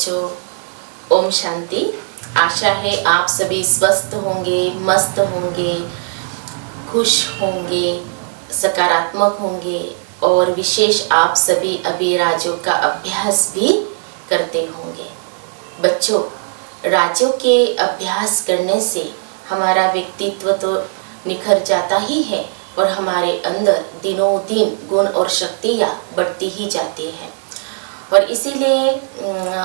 बच्चों, ओम शांति। आशा है आप सभी स्वस्थ होंगे, मस्त होंगे, खुश होंगे, सकारात्मक होंगे और विशेष आप सभी अभी राजयोग का अभ्यास भी करते होंगे। बच्चों, राजयोग के अभ्यास करने से हमारा व्यक्तित्व तो निखर जाता ही है और हमारे अंदर दिनों दिन गुण और शक्तियाँ बढ़ती ही जाती हैं। और इसीलिए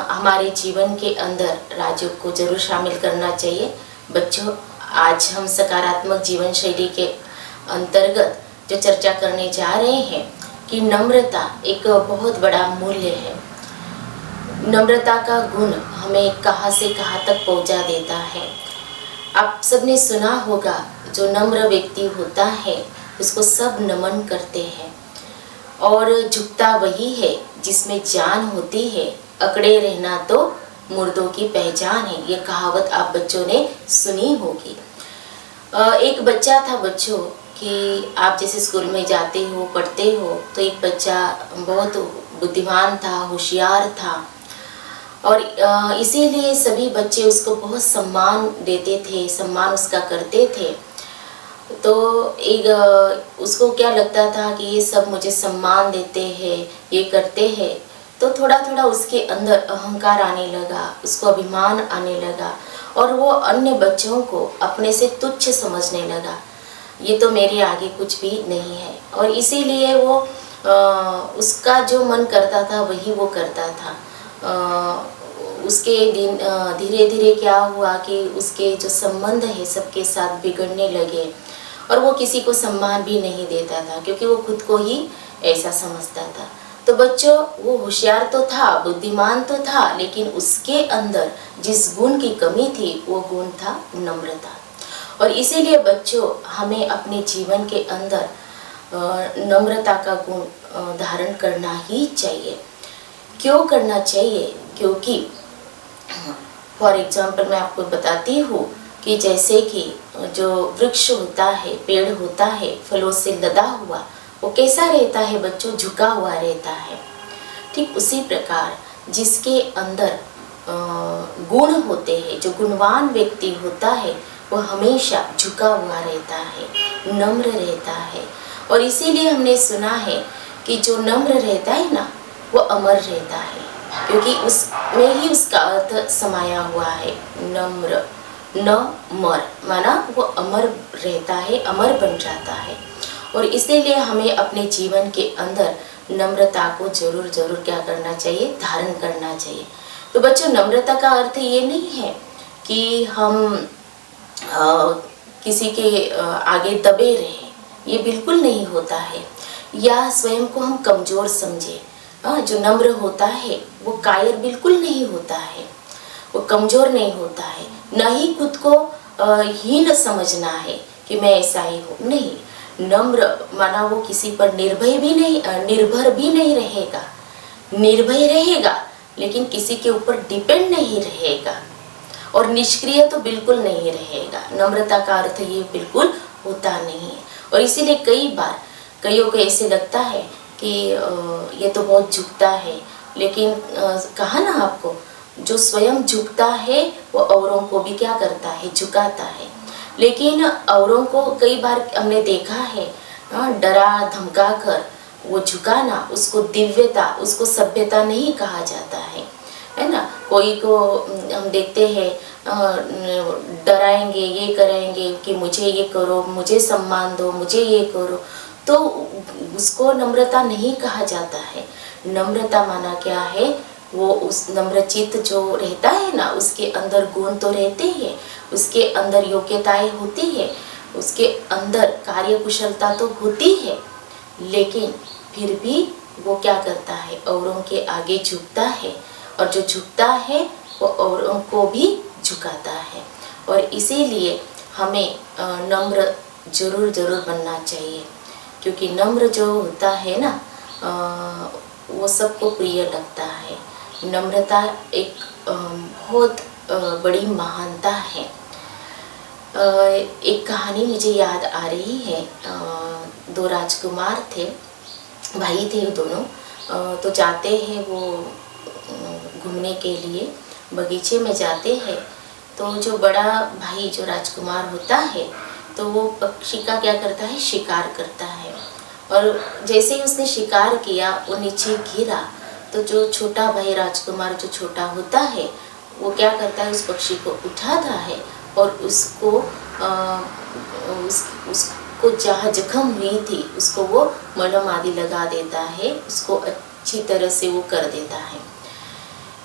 हमारे जीवन के अंदर राजयोग को जरूर शामिल करना चाहिए। बच्चों, आज हम सकारात्मक जीवन शैली के अंतर्गत जो चर्चा करने जा रहे हैं कि नम्रता एक बहुत बड़ा मूल्य है। नम्रता का गुण हमें कहाँ से कहाँ तक पहुँचा देता है। आप सबने सुना होगा, जो नम्र व्यक्ति होता है उसको सब नमन करते हैं और झुकता वही है जिसमें जान होती है। अकड़े रहना तो मुर्दों की पहचान है, ये कहावत आप बच्चों ने सुनी होगी। एक बच्चा था बच्चों कि आप जैसे स्कूल में जाते हो, पढ़ते हो, तो एक बच्चा बहुत बुद्धिमान था, होशियार था और इसीलिए सभी बच्चे उसको बहुत सम्मान देते थे, सम्मान उसका करते थे। तो एक उसको क्या लगता था कि ये सब मुझे सम्मान देते हैं, ये करते हैं, तो थोड़ा थोड़ा उसके अंदर अहंकार आने लगा, उसको अभिमान आने लगा और वो अन्य बच्चों को अपने से तुच्छ समझने लगा। ये तो मेरे आगे कुछ भी नहीं है और इसीलिए वो उसका जो मन करता था वही वो करता था। उसके दिन धीरे धीरे क्या हुआ कि उसके जो संबंध है सबके साथ बिगड़ने लगे और वो किसी को सम्मान भी नहीं देता था क्योंकि वो खुद को ही ऐसा समझता था। तो बच्चों, वो होशियार तो था, बुद्धिमान तो था, लेकिन उसके अंदर जिस गुण की कमी थी वो गुण था नम्रता। और इसीलिए बच्चों, हमें अपने जीवन के अंदर नम्रता का गुण धारण करना ही चाहिए। क्यों करना चाहिए? क्योंकि फॉर एग्जाम्पल मैं आपको बताती हूँ कि जैसे कि जो वृक्ष होता है, पेड़ होता है, फलों से लदा हुआ, वो कैसा रहता है बच्चों? झुका हुआ रहता है। ठीक उसी प्रकार जिसके अंदर गुण होते हैं, जो गुणवान व्यक्ति होता है, वो हमेशा झुका हुआ रहता है, नम्र रहता है। और इसीलिए हमने सुना है कि जो नम्र रहता है ना, वो अमर रहता है, क्योंकि उसमें ही उसका अर्थ समाया हुआ है। नम्र, न मर, माना वो अमर रहता है, अमर बन जाता है। और इसीलिए हमें अपने जीवन के अंदर नम्रता को जरूर जरूर क्या करना चाहिए? धारण करना चाहिए। तो बच्चों, नम्रता का अर्थ ये नहीं है कि हम किसी के आगे दबे रहें, ये बिल्कुल नहीं होता है, या स्वयं को हम कमज़ोर समझे। जो नम्र होता है वो कायर बिल्कुल नहीं होता है, वो कमज़ोर नहीं होता है, न ही खुद को हीन समझना है कि मैं ऐसा ही हूँ। नहीं, नम्र माना वो किसी पर निर्भर भी नहीं रहेगा, निर्भय रहेगा लेकिन किसी के ऊपर डिपेंड नहीं रहेगा और निष्क्रिय तो बिल्कुल नहीं रहेगा। नम्रता का अर्थ ये बिल्कुल होता नहीं है। और इसीलिए कई बार कईयों को ऐसे लगता है कि ये तो बहुत झुकता है, लेकिन कहा ना आपको, जो स्वयं झुकता है वो औरों को भी क्या करता है? झुकाता है। लेकिन औरों को कई बार हमने देखा है डरा धमका कर वो झुकाना, उसको दिव्यता, उसको सभ्यता नहीं कहा जाता है ना। कोई को हम देखते हैं डराएंगे, ये करेंगे कि मुझे ये करो, मुझे सम्मान दो, मुझे ये करो, तो उसको नम्रता नहीं कहा जाता है। नम्रता माना क्या है? वो उस नम्रचित्त जो रहता है ना, उसके अंदर गुण तो रहते हैं, उसके अंदर योग्यताएं होती है, उसके अंदर कार्यकुशलता तो होती है, लेकिन फिर भी वो क्या करता है? औरों के आगे झुकता है और जो झुकता है वो औरों को भी झुकाता है। और इसीलिए हमें नम्र जरूर जरूर बनना चाहिए, क्योंकि नम्र जो होता है ना वो सबको प्रिय लगता है। नम्रता एक बहुत बड़ी महानता है। एक कहानी मुझे याद आ रही है। दो राजकुमार थे, भाई थे दोनों। तो जाते हैं वो घूमने के लिए बगीचे में जाते हैं, तो जो बड़ा भाई जो राजकुमार होता है तो वो पक्षी का क्या करता है, शिकार करता है। और जैसे ही उसने शिकार किया वो नीचे गिरा, तो जो छोटा भाई राजकुमार जो छोटा होता है वो क्या करता है, उस पक्षी को उठाता है और उसको उसको जहाँ जख्म हुई थी उसको वो मलहम आदि लगा देता है, उसको अच्छी तरह से वो कर देता है।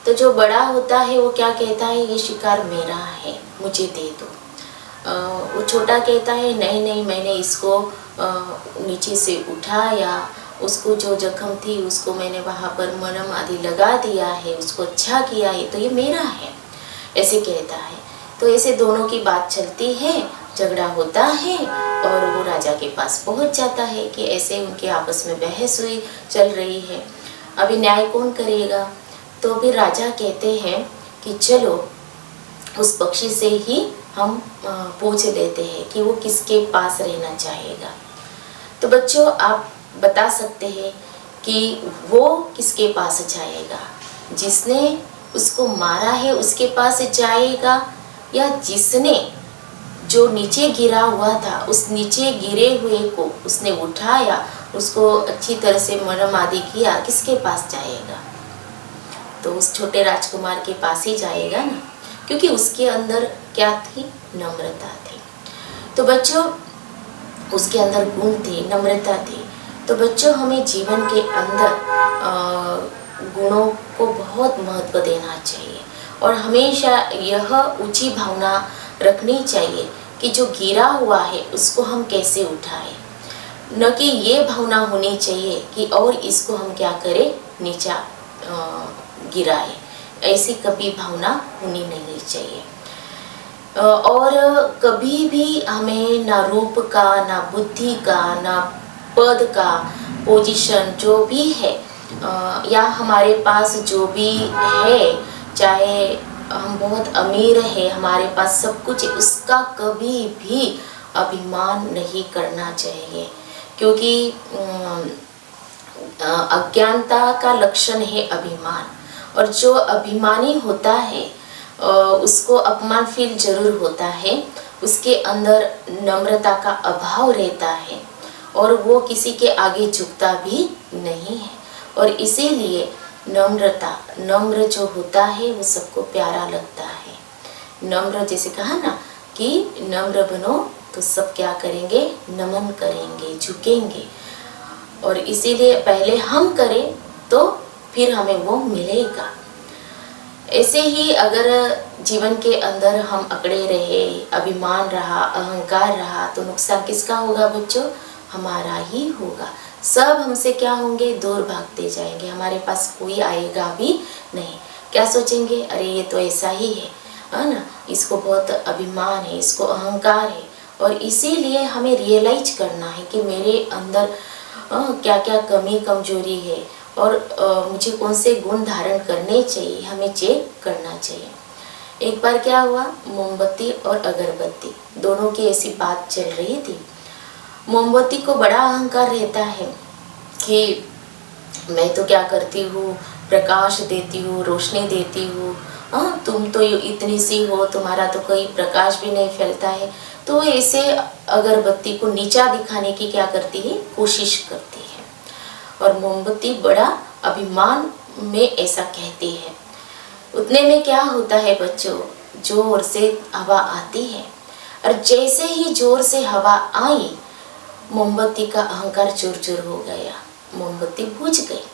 तो जो बड़ा होता है वो क्या कहता है, ये शिकार मेरा है, मुझे दे दो। वो छोटा कहता है नहीं नहीं, मैंने इसको नीचे से उठाया, उसको जो जख्म थी उसको मैंने वहाँ पर मलहम आदि लगा दिया है, उसको अच्छा किया है, तो ये मेरा है, ऐसे कहता है। तो ऐसे दोनों की बात चलती है, झगड़ा होता है और वो राजा के पास पहुँच जाता है कि ऐसे उनके आपस में बहस हुई चल रही है, अभी न्याय कौन करेगा। तो फिर राजा कहते हैं कि चलो उस पक्षी से ही हम पूछ लेते हैं कि वो किसके पास रहना चाहेगा। तो बच्चों आप बता सकते हैं कि वो किसके पास जाएगा, जिसने उसको मारा है उसके पास जाएगा, या जिसने जो नीचे गिरा हुआ था उस नीचे गिरे हुए को उसने उठाया, उसको अच्छी तरह से मलहम आदि किया, किसके पास जाएगा। तो उस छोटे राजकुमार के पास ही जाएगा ना, क्योंकि उसके अंदर क्या थी, नम्रता थी। तो बच्चों उसके अंदर गुण थे, नम्रता थी। तो बच्चों हमें जीवन के अंदर गुणों को बहुत महत्व देना चाहिए और हमेशा यह ऊंची भावना रखनी चाहिए कि जो गिरा हुआ है उसको हम कैसे उठाएं, न कि ये भावना होनी चाहिए कि और इसको हम क्या करें, नीचा गिराए। ऐसी कभी भावना होनी नहीं चाहिए। और कभी भी हमें ना रूप का, ना बुद्धि का, ना पद का, पोजीशन जो भी है या हमारे पास जो भी है, चाहे हम बहुत अमीर है, हमारे पास सब कुछ है, उसका कभी भी अभिमान नहीं करना चाहिए, क्योंकि अज्ञानता का लक्षण है अभिमान। और जो अभिमानी होता है उसको अपमान फील जरूर होता है, उसके अंदर नम्रता का अभाव रहता है और वो किसी के आगे झुकता भी नहीं है। और इसीलिए नम्र जो होता है वो सबको प्यारा लगता है। नम्र जैसे कहा ना कि नम्र बनो तो सब क्या करेंगे, नमन करेंगे, झुकेंगे। और इसीलिए पहले हम करें तो फिर हमें वो मिलेगा। ऐसे ही अगर जीवन के अंदर हम अकड़े रहे, अभिमान रहा, अहंकार रहा, तो नुकसान किसका होगा बच्चों, हमारा ही होगा। सब हमसे क्या होंगे, दूर भागते जाएंगे, हमारे पास कोई आएगा भी नहीं। क्या सोचेंगे, अरे ये तो ऐसा ही है ना, इसको बहुत अभिमान है, इसको अहंकार है। और इसीलिए हमें रियलाइज करना है कि मेरे अंदर क्या क्या कमी कमजोरी है और मुझे कौन से गुण धारण करने चाहिए, हमें चेक करना चाहिए। एक बार क्या हुआ, मोमबत्ती और अगरबत्ती दोनों की ऐसी बात चल रही थी। मोमबत्ती को बड़ा अहंकार रहता है कि मैं तो क्या करती हूँ, प्रकाश देती हूँ, रोशनी देती हूँ, तुम तो इतनी सी हो, तुम्हारा तो कोई प्रकाश भी नहीं फैलता है। तो ऐसे अगरबत्ती को नीचा दिखाने की क्या करती है, कोशिश करती है। और मोमबत्ती बड़ा अभिमान में ऐसा कहती है। उतने में क्या होता है बच्चों, जोर से हवा आती है और जैसे ही जोर से हवा आई, मोमबत्ती का अहंकार चूर-चूर हो गया, मोमबत्ती बुझ गई।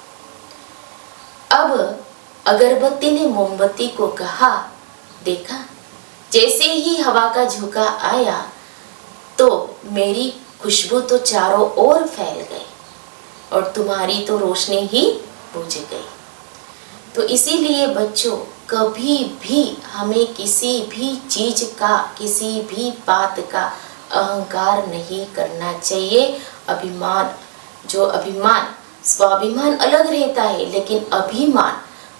अब अगरबत्ती ने मोमबत्ती को कहा, देखा जैसे ही हवा का झोंका आया तो मेरी खुशबू तो चारों ओर फैल गई और तुम्हारी तो रोशनी ही बुझ गई। तो इसीलिए बच्चों कभी भी हमें किसी भी चीज का, किसी भी बात का अहंकार नहीं करना चाहिए। अभिमान स्वाभिमान अलग रहता है, लेकिन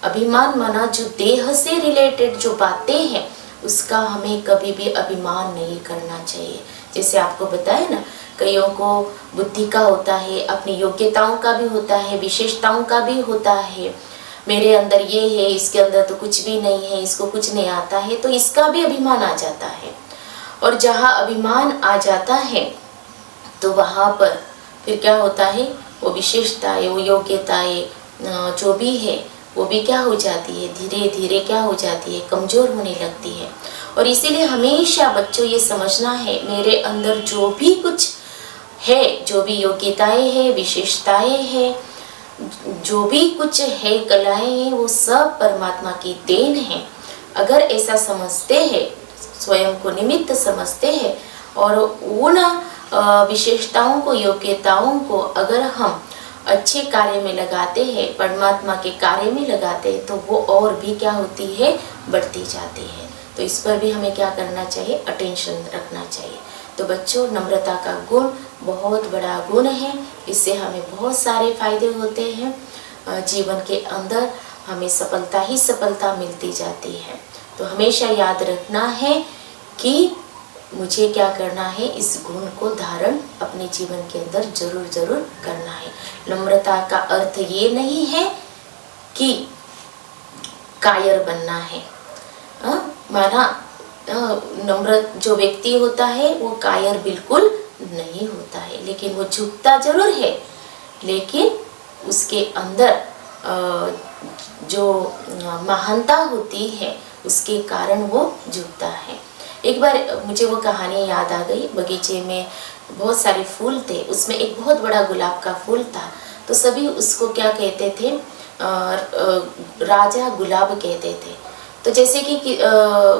अभिमान माना जो देह से रिलेटेड जो बातें हैं उसका हमें कभी भी अभिमान नहीं करना चाहिए। जैसे आपको बताया ना, कईयों को बुद्धि का होता है, अपनी योग्यताओं का भी होता है, विशेषताओं का भी होता है, मेरे अंदर ये है, इसके अंदर तो कुछ भी नहीं है, इसको कुछ नहीं आता है, तो इसका भी अभिमान आ जाता है। और जहाँ अभिमान आ जाता है तो वहाँ पर फिर क्या होता है, वो विशेषताएं, वो योग्यताएं जो भी है वो भी क्या हो जाती है, धीरे धीरे क्या हो जाती है, कमज़ोर होने लगती है। और इसीलिए हमेशा बच्चों ये समझना है, मेरे अंदर जो भी कुछ है, जो भी योग्यताएं हैं, विशेषताएं हैं, जो भी कुछ है, कलाएं हैं, वो सब परमात्मा की देन है। अगर ऐसा समझते हैं, स्वयं को निमित्त समझते हैं और उन विशेषताओं को, योग्यताओं को अगर हम अच्छे कार्य में लगाते हैं, परमात्मा के कार्य में लगाते हैं, तो वो और भी क्या होती है, बढ़ती जाती है। तो इस पर भी हमें क्या करना चाहिए, अटेंशन रखना चाहिए। तो बच्चों, नम्रता का गुण बहुत बड़ा गुण है, इससे हमें बहुत सारे फायदे होते हैं। जीवन के अंदर हमें सफलता ही सफलता मिलती जाती है। तो हमेशा याद रखना है कि मुझे क्या करना है, इस गुण को धारण अपने जीवन के अंदर जरूर जरूर करना है। नम्रता का अर्थ ये नहीं है कि कायर बनना है। माना नम्र जो व्यक्ति होता है वो कायर बिल्कुल नहीं होता है, लेकिन वो झुकता जरूर है, लेकिन उसके अंदर जो महानता होती है उसके कारण वो झुकता है। एक बार मुझे वो कहानी याद आ गई। बगीचे में बहुत सारे फूल थे, उसमें एक बहुत बड़ा गुलाब का फूल था। तो सभी उसको क्या कहते थे, राजा गुलाब कहते थे। तो जैसे कि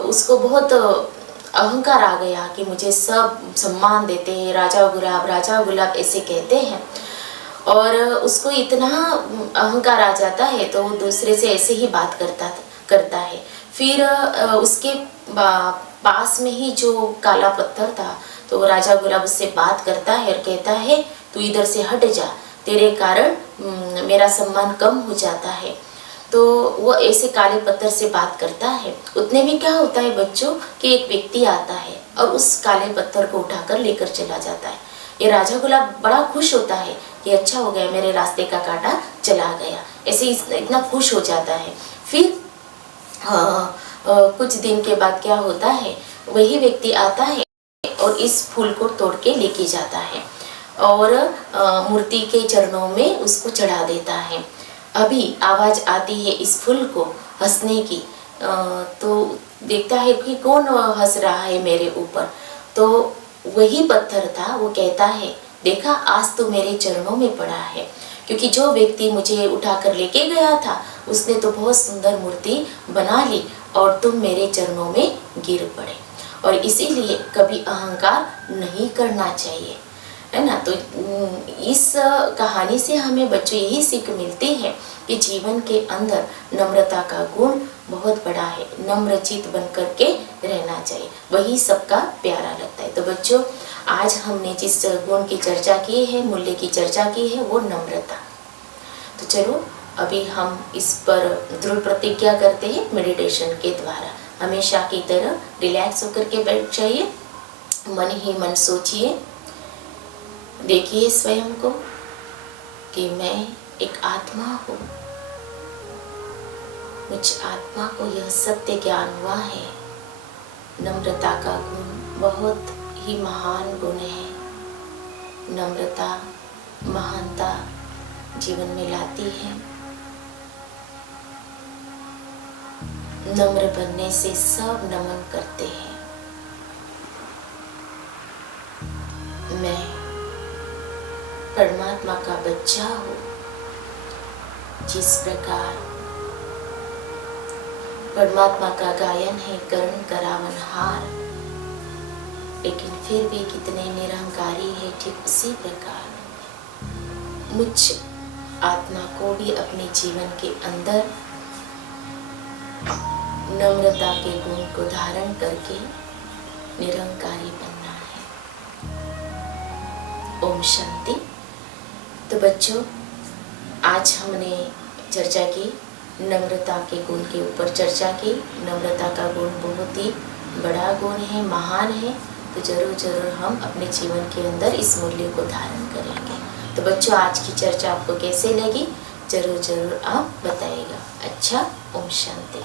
उसको बहुत अहंकार आ गया कि मुझे सब सम्मान देते हैं, राजा गुलाब ऐसे कहते हैं। और उसको इतना अहंकार आ जाता है तो वो दूसरे से ऐसे ही बात करता है। फिर उसके पास में ही जो काला पत्थर था, तो राजा गुलाब उससे बात करता है और कहता है, तू इधर से हट जा, तेरे कारण मेरा सम्मान कम हो जाता है। तो वो ऐसे काले पत्थर से बात करता है। उतने में क्या होता है बच्चों, कि एक व्यक्ति आता है और उस काले पत्थर को उठाकर लेकर चला जाता है। ये राजा गुलाब बड़ा खुश होता है कि अच्छा हो गया, मेरे रास्ते का कांटा चला गया, ऐसे इतना खुश हो जाता है। फिर कुछ दिन के बाद क्या होता है, वही व्यक्ति आता है और इस फूल को तोड़ के लेके जाता है और मूर्ति के चरणों में उसको चढ़ा देता है। अभी आवाज आती है इस फूल को हंसने की, तो देखता है कि कौन हंस रहा है मेरे ऊपर। तो वही पत्थर था। वो कहता है, देखा आज तो मेरे चरणों में पड़ा है, क्योंकि जो व्यक्ति मुझे उठाकर लेके गया था उसने तो बहुत सुंदर मूर्ति बना ली और तुम मेरे चरणों में गिर पड़े। और इसीलिए कभी अहंकार नहीं करना चाहिए, है ना। तो इस कहानी से हमें बच्चों यही सीख मिलती है कि जीवन के अंदर नम्रता का गुण बहुत बड़ा है। नम्रचित बन करके रहना चाहिए, वही सबका प्यारा लगता है। तो बच्चों, आज हमने जिस गुण की चर्चा की है, मूल्य की चर्चा की है, वो नम्रता। तो चलो अभी हम इस पर दृढ़ प्रतिज्ञा करते हैं मेडिटेशन के द्वारा। हमेशा की तरह रिलैक्स होकर के बैठ जाइए, मन ही मन सोचिए, देखिए स्वयं को कि मैं एक आत्मा हूँ। मुझ आत्मा को यह सत्य ज्ञान हुआ है, नम्रता का गुण बहुत ही महान गुण है। नम्रता महानता जीवन में लाती है। नम्र बनने से सब नमन करते हैं। मैं परमात्मा का बच्चा हूँ। जिस प्रकार परमात्मा का गायन है करण करावन हार, लेकिन फिर भी कितने निरहंकारी है, ठीक उसी प्रकार मुझ आत्मा को भी अपने जीवन के अंदर नम्रता के गुण को धारण करके निरहंकारी बनना है। ओम शांति। तो बच्चों, आज हमने चर्चा की, नम्रता के गुण के ऊपर चर्चा की। नम्रता का गुण बहुत ही बड़ा गुण है, महान है। तो जरूर जरूर हम अपने जीवन के अंदर इस मूल्य को धारण करेंगे। तो बच्चों, आज की चर्चा आपको कैसे लगी ज़रूर ज़रूर आप बताइएगा। अच्छा, ओम शांति।